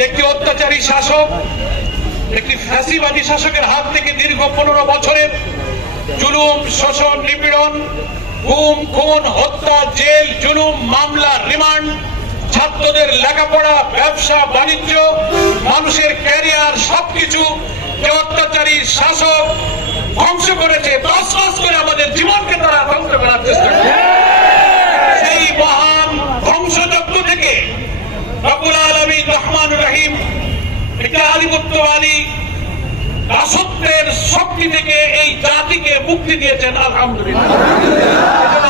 একটি অত্যাচারী শাসক, একটি ফ্যাসিবাদী শাসকের হাত থেকে দীর্ঘ পনেরো বছরের জুলুম, শোষণ, নিপীড়ন, গুম, খুন, হত্যা, জেল, জুলুম, মামলা, রিমান্ড, ছাত্রদের লেখাপড়া, ব্যবসা, বাণিজ্য, মানুষের ক্যারিয়ার, সবকিছু যে অত্যাচারী শাসক ধ্বংস করেছে দশ করে আমাদের জীবনকে তারা ধ্বংস করার আলিমুত্তবাদী দাসত্বের শক্তি থেকে এই জাতিকে মুক্তি দিয়েছেন আলহামদুলিল্লাহ।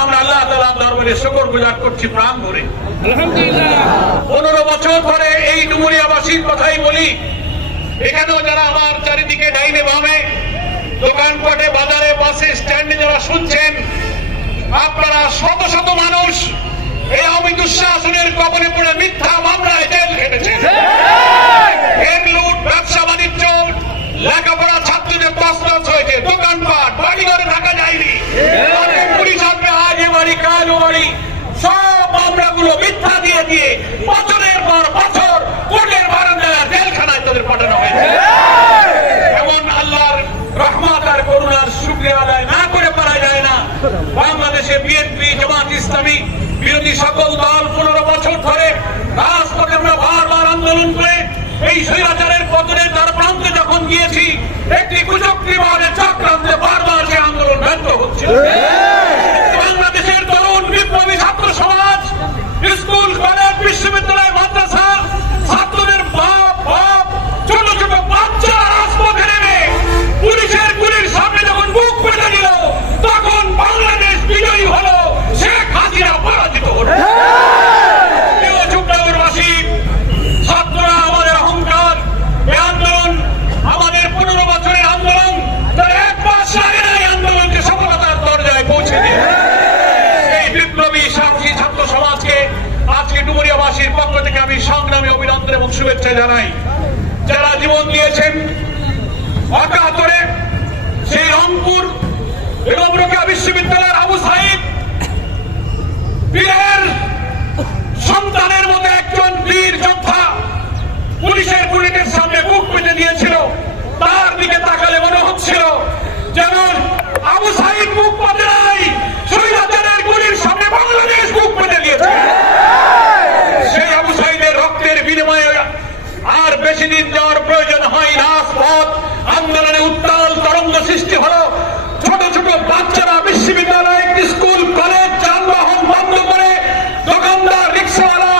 আমরা আল্লাহ তালা দরবারে শকর গুজার করছি প্রাণ ভরে। পনেরো বছর ধরে এই ডুমুরিয়াবাসীর কথাই বলি। এখানেও যারা আমার চারিদিকে ডাইনে বামে, দোকানপাটে, বাজারে, বাসে, স্ট্যান্ডে যারা শুনছেন, আপনারা শত শত মানুষ এই আওয়ামী দুঃশাসনের কবলে পড়ে মিথ্যা মামলায় জেল খেটেছেন ট্রেন লুট ব্যবসা বাণিজ্য লেখাপড়া ছাত্রদের তসনস হয়েছে দোকানপাট বাড়ি ঘরে থাকা যায়নি অনেক পুলিশ আসবে আজ এ বাড়ি কাল ও বাড়ি সব মামলাগুলো দিয়ে বছরের পর বছর কোর্টের বারান্দায় জেলখানায় তাদের পাঠানো হয়েছে। এমন আল্লাহর রহমত আর করুণার শুক্রিয়া আদায় না করে পারা যায় না। বাংলাদেশে বিএনপি জামাত ইসলামী বিরোধী সকল দল পনেরো বছর ধরে রাজপথে আমরা বারবার আন্দোলন করে এই স্বৈরাচারের পতনের দ্বার প্রান্তে যখন গিয়েছি একটি কুচক্রি মহলের চক্রান্তে বারবার সে আন্দোলন ব্যর্থ হচ্ছে দিয়েছেন অকাতরে সেই রংপুর এবং রোকেয়া বিশ্ববিদ্যালয়ের আবু সাহিদ বীরের সন্তানের মতো একজন বীর যোদ্ধা পুলিশের বুলেটের সামনে বুক পেতে নিয়েছিল তার দিকে তাকালে মনে হচ্ছিল যেন আবু সাহিদ বুক পাতে নাই স্বৈরাচারের গুলির সামনে বাংলাদেশ বুক পেতে দিয়েছে সেই আবু সাহিদের রক্তের বিনিময়ে আর বেশি দিন যাওয়ার প্রয়োজন হয় রাজপথ আন্দোলনে উত্তাল তরঙ্গ সৃষ্টি হলো ছোট ছোট বাচ্চারা বিশ্ববিদ্যালয় স্কুল কলেজ যানবাহন বন্ধ করে দোকানদার রিক্সাওয়ালা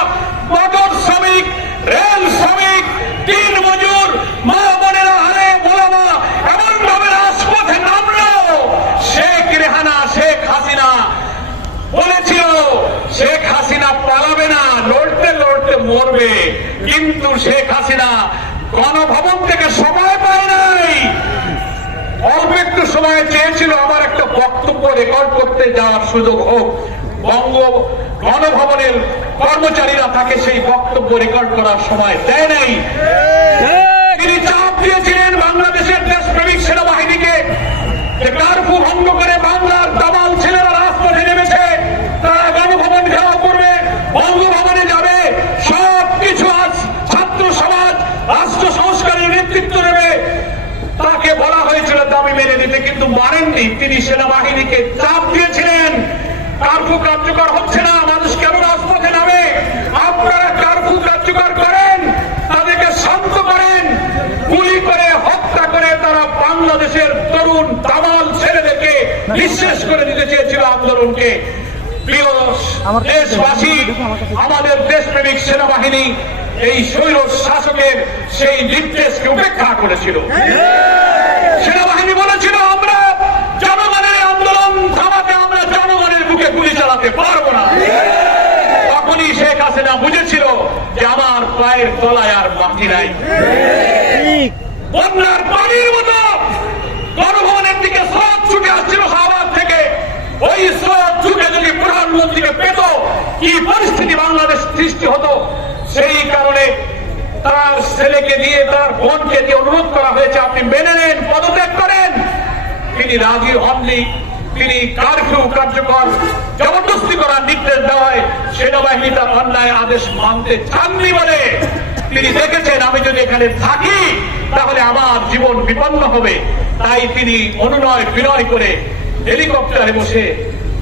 মোটর শ্রমিক রেল শ্রমিক দিন মজুর মা বোনেরা হারে মোলামা এমন ভাবে রাজপথে নামলো শেখ রেহানা শেখ হাসিনা বলেছিল শেখ হাসিনা পালাবে না লড়তে মরবে কিন্তু শেখ হাসিনা গণভবন থেকে সময় পায় নাই। অল্প একটু সময় চেয়েছিল আমার একটা বক্তব্য রেকর্ড করতে যাওয়ার সুযোগ হোক। বঙ্গ গণভবনের কর্মচারীরা তাকে সেই বক্তব্য রেকর্ড করার সময় দেয় নাই। তিনি চাপ দিয়েছিলেন বাংলাদেশের দেশপ্রেমিক সেনাবাহিনীকে যে কার্ফু ভঙ্গ করে বাংলার দামাল ছেলেরা রাজপথে নেমেছে তারা গণভবন ঘেরাও করবে বঙ্গভবনে যাবে সব কিছু আজ ছাত্র সমাজ রাষ্ট্র সংস্কারের নেতৃত্ব নেবে তাকে বলা হয়েছিল দাবি মেনে মানেননি তিনি সেনাবাহিনীকে চাপ দিয়েছিলেন। কার্ফু কার্যকর হচ্ছে না মানুষ কেন রাজপথে নামে? আপনারা কার্ফু কার্যকর করেন তাদেরকে শান্ত করেন গুলি করে হত্যা করে তারা বাংলাদেশের তরুণ দামাল ছেলেদেরকে নিঃশেষ করে দিতে চেয়েছিল আন্দোলনকে। প্রিয় দেশবাসী আমাদের দেশপ্রেমিক সেনাবাহিনী এই স্বৈর শাসকের সেই নির্দেশকে উপেক্ষা করেছিল। সেনাবাহিনী বলেছিল আমরা চালাতে পারব না। তখনই শেখ হাসিনা বুঝেছিল যে আমার পায়ের তলায় আর মাটি নাই। বন্যার পানির মতো গণভবনের দিকে স্রোত ছুটে আসছিল শাহবাগ থেকে। ওই স্রোত ছুটে যদি প্রধানমন্ত্রীকে পেত কি পরিস্থিতি বাংলাদেশ সৃষ্টি হতো? সেই কারণে তার ছেলেকে দিয়ে তার বোনকে দিয়ে অনুরোধ করা হয়েছে আপনি মেনে নেন পদত্যাগ করেন। তিনি রাজি হননি। তিনি কারফিউ কার্যকর, জবরদস্তি করার নির্দেশ দেওয়ায় সেনাবাহিনী তার অন্যায় আদেশ মানতে চাননি বলে তিনি দেখেছেন, আমি যদি এখানে থাকি, তাহলে আমার জীবন বিপন্ন হবে। তাই তিনি অনুনয় বিনয় করে হেলিকপ্টারে বসে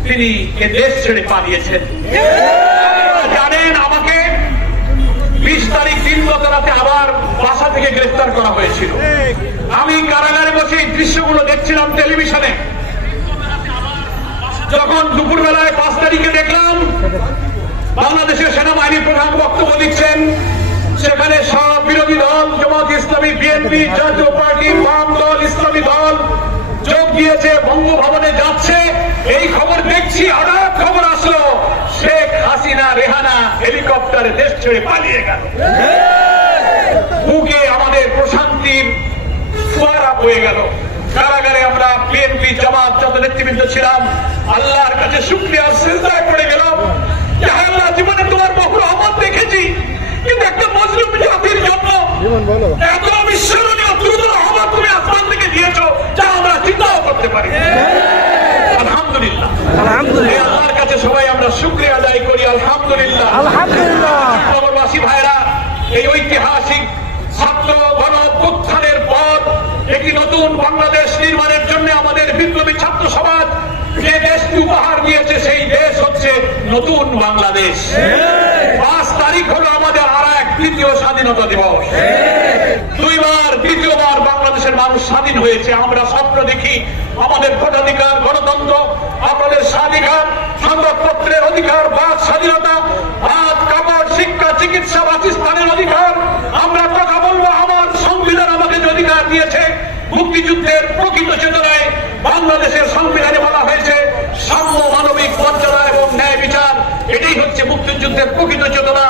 তিনি এ দেশ ছেড়ে পালিয়েছেন। জানেন আমাকে বিশ তারিখ দিন গত রাতে আবার বাসা থেকে গ্রেফতার করা হয়েছিল। আমি কারাগারে বসে এই দৃশ্যগুলো দেখছিলাম টেলিভিশনে। যখন দুপুরবেলায় পাঁচ তারিখে দেখলাম বাংলাদেশের সেনাবাহিনী প্রধান বক্তব্য দিচ্ছেন, সেখানে সব বিরোধী দল, জামাত ইসলামী, বিএনপি, জাতীয় পার্টি, বাম দল, ইসলামী দল যোগ দিয়েছে, বঙ্গভবনে যাচ্ছে। এই খবর দেখছি, হঠাৎ খবর আসলো, শেখ হাসিনা, রেহানা হেলিকপ্টারে দেশ ছেড়ে পালিয়ে গেল। বুকে আমাদের প্রশান্তির ফোয়ারা হয়ে গেল। কারাগারে আমরা বিএনপি, জামাত নেতৃবৃন্দ ছিলাম আল্লাহর কাছে শুক্রিয়া সিজদায় পড়ে গেলাম। আল্লাহ জীবনে তোমার বহু রহমত দেখেছি কিন্তু একটা মজলুম জাতির জন্য এত অবিস্মরণীয় দ্রুত রহমত তুমি আসমান থেকে দিয়েছ যা আমরা চিন্তাও করতে পারি। আলহামদুলিল্লাহ। আলহামদুলিল্লাহ। এই আল্লাহর কাছে সবাই আমরা শুক্রিয়া আদায় করি আলহামদুলিল্লাহ। আলহামদুলিল্লাহ। নগরবাসী ভাইরা এই ঐতিহাসিক ছাত্র গণ অভ্যুত্থানের পর একটি নতুন বাংলাদেশ নির্মাণের জন্য আমাদের বিপ্লবী ছাত্র সমাজ যে দেশটি উপহার দিয়েছে সেই দেশ হচ্ছে নতুন বাংলাদেশ। পাঁচ তারিখ হলো আমাদের আর এক তৃতীয় স্বাধীনতা দিবস। দুইবার দ্বিতীয়বার বাংলাদেশের মানুষ স্বাধীন হয়েছে। আমরা স্বপ্ন দেখি আমাদের ভোটাধিকার, গণতন্ত্র আমাদের স্বাধিকার, সংবাদপত্রের অধিকার, বাক স্বাধীনতা, হাত, কাপড়, শিক্ষা, চিকিৎসা, বাসস্থানের অধিকার। আমরা কথা বলব, আমার সংবিধান আমাকে যে অধিকার দিয়েছে, মুক্তিযুদ্ধের প্রকৃত চেতনায় বাংলাদেশের সংবিধানে বলা হয়েছে সাম্য মানবিক মর্যাদা এবং ন্যায় বিচার এটাই হচ্ছে মুক্তিযুদ্ধের প্রকৃত চেতনা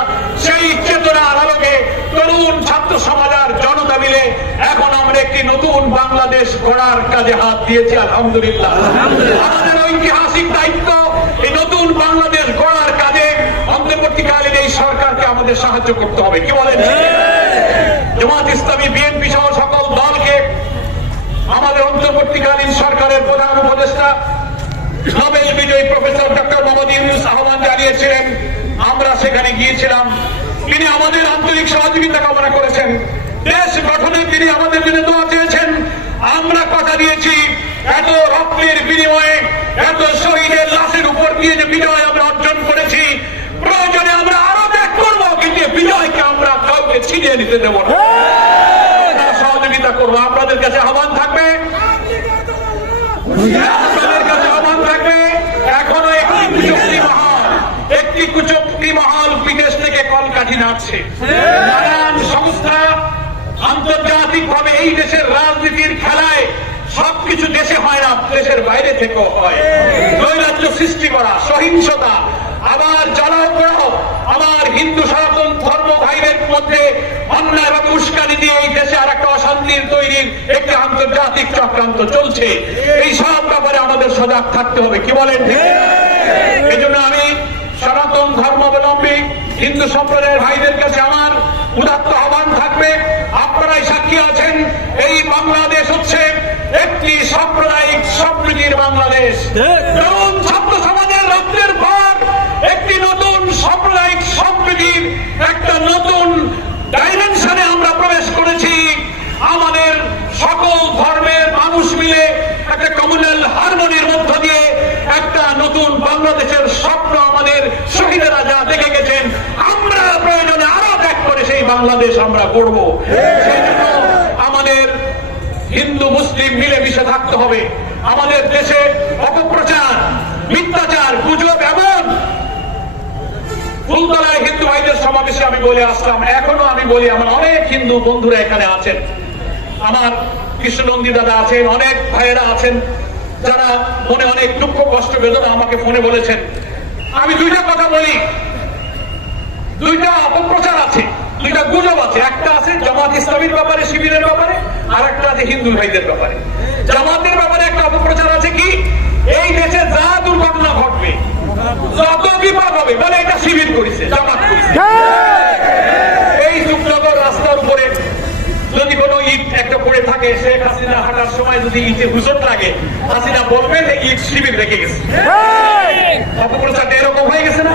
সেই চেতনার আলোকে তরুণ ছাত্র সমাজ আর জনতা মিলে এখন আমরা একটি নতুন বাংলাদেশ গড়ার কাজে হাত দিয়েছি আলহামদুলিল্লাহ। আমাদের ঐতিহাসিক দায়িত্ব এই নতুন বাংলাদেশ গড়ার কাজে অন্তর্বর্তীকালীন এই সরকারকে আমাদের সাহায্য করতে হবে কি বলেন? জামাত ইসলামী বিএনপি সহ সকল দলকে আমাদের অন্তর্বর্তীকালীন সরকারের প্রধান উপদেষ্টা নোবেল বিজয়ী প্রফেসর ডক্টর মোহাম্মদ ইউনুস আহ্বান জানিয়েছিলেন আমরা সেখানে গিয়েছিলাম। তিনি আমাদের আন্তরিক সহযোগিতা কামনা করেছেন। দেশ গঠনে তিনি আমাদের জন্য দোয়া চেয়েছেন। আমরা কথা দিয়েছি, এত রক্তের বিনিময়ে, এত শহীদের লাশের উপর দিয়ে যে বিজয় আমরা অর্জন করেছি, প্রয়োজনে আমরা আরও ত্যাগ করব, কিন্তু বিজয়কে আমরা কাউকে ছিনিয়ে নিতে দেবো না। সহযোগিতা করব। আপনাদের কাছে আহ্বান থাকবে? নাচছে নানান সংস্থা আন্তর্জাতিক ভাবে এই দেশের রাজনীতির খেলায় সবকিছু দেশে হয় না দেশের বাইরে থেকেও হয়। নৈরাজ্য সৃষ্টি করা সহিংসতা আবার জ্বালাও পোড়াও আমার হিন্দু সনাতন ধর্ম ভাইদের মধ্যে অন্যায় এবং উস্কানি দিয়ে এই দেশে আর একটা অশান্তির তৈরির একটি আন্তর্জাতিক চক্রান্ত চলছে। এই সব ব্যাপারে আমাদের সজাগ থাকতে হবে কি বলেন? এই জন্য আমি সনাতন ধর্মাবলম্বী হিন্দু সম্প্রদায়ের ভাইদের কাছে আমার উদাত্ত আহ্বান থাকবে। আপনারাই সাক্ষী আছেন এই বাংলাদেশ হচ্ছে একটি সাম্প্রদায়িক সম্প্রীতির বাংলাদেশ। তরুণ ছাত্র সমাজের রক্তের পর একটি নতুন সাম্প্রদায়িক সম্প্রীতির একটা নতুন ডাইমেনশনে আমরা প্রবেশ করেছি। আমাদের সকল ধর্মের মানুষ মিলে একটা কমিউনাল হারমোনির মধ্য দিয়ে একটা নতুন বাংলাদেশের স্বপ্ন আমাদের শহীদেরা যা দেখে গেছেন আমরা প্রয়োজনে আরও ত্যাগ করে বাংলাদেশ আমরা গড়ব। আমাদের হিন্দু, মুসলিম মিলেমিশে থাকতে হবে। আমাদের দেশে অপপ্রচার, মিথ্যাচার, গুজব এমন। ফুলতলায় হিন্দু ভাইদের সমাবেশে আমি বলে আসলাম। এখনও আমি বলি, আমার অনেক হিন্দু বন্ধুরা এখানে আছেন। আমার কৃষ্ণনন্দী দাদা আছেন, অনেক ভাইয়েরা আছেন, যারা মনে অনেক দুঃখ, কষ্ট, বেদনা আমাকে ফোনে বলেছেন। আমি দুইটা কথা বলি। দুইটা অপপ্রচার আছে। দুইটা গুজব আছে। একটা আছে জামাত ইসলামীর ব্যাপারে শিবিরের ব্যাপারে আর একটা আছে হিন্দু ভাইদের ব্যাপারে। জামাতের ব্যাপারে একটা অপপ্রচার আছে কি? এই দেশে যা দুর্ঘটনা ঘটবে যত বিপদ হবে বলে এটা শিবির করেছে জামাত করেছে। এই যুগনগর রাস্তার উপরে যদি কোনো ইট একটা পড়ে থাকে শেখ হাসিনা হাঁটার সময় যদি ইটে হুজট লাগে হাসিনা বলবে যে ইট শিবির রেখে গেছে। অপপ্রচারটা এরকম হয়ে গেছে না?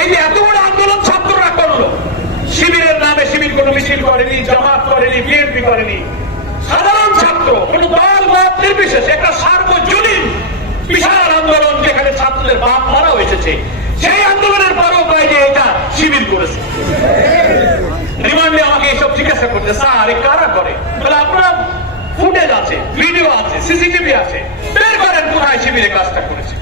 এই যে এত বড় আন্দোলন ছাত্ররা করল শিবিরের নামে শিবির কোনো মিছিল করেনি, জামাত করেনি বিএনপি করেনি। সাধারণ ছাত্র, কোন দল মত নির্বিশেষে একটা সার্বজনীন বিশাল আন্দোলন যেখানে ছাত্রদের বাপ মারাও এসেছে। সেই আন্দোলনের পরও যে এটা শিবির করেছে। রিমান্ডে আমাকে এসব জিজ্ঞাসা করতে স্যার কারা করে? বলে, আপনার ফুটেজ আছে ভিডিও আছে সিসিটিভি আছে। বের করেন, কোথায় শিবিরে কাজটা করেছে?